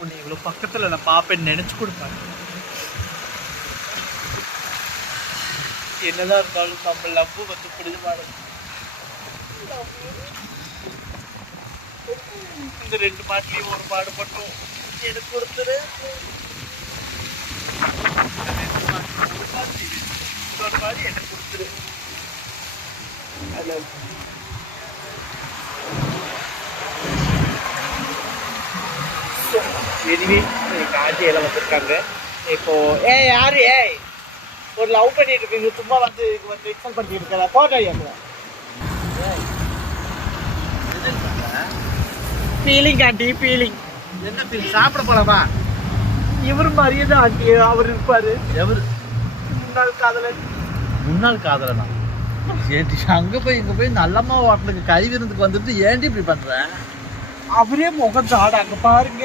உன்னை இவ்வளோ பக்கத்தில் நான் பார்ப்பேன்னு நினச்சி கொடுப்பேன். என்னதான் இருந்தாலும் நம்ம லவ் வந்து பிடிச்ச பாடம். இந்த 2 பாட்டுலையும் ஒரு பாடு மட்டும் எனக்கு கொடுத்துரு. இன்னொரு பாடு எனக்கு கொடுத்துரு. எனிவே எனக்கு ஆஜியெல்லாம் வந்திருக்காங்க இப்போ. யாரு ஒரு லவ் பண்ணிட்டு இருக்கீங்க, சும்மா வந்து எக்ஸல் பண்ணிட்டு இருக்கா போட்டோ ஃபீலிங் ஆண்டி ஃபீலிங். என்ன ஃபீல்? சாப்பிட போலாமா? இவர் மாதிரியே தான் ஆண்டி அவர் இருப்பாரு. எவர்? முன்னாள் காதலன். முன்னாள் காதலனா? ஏன்டி அங்க போய் இங்க போய் நல்லம்மா ஹோட்டலுக்கு கை விருந்துக்கு வந்துட்டு ஏன்டி இப்படி பண்ற? அவரே முகம் சாட அங்க பாருங்க.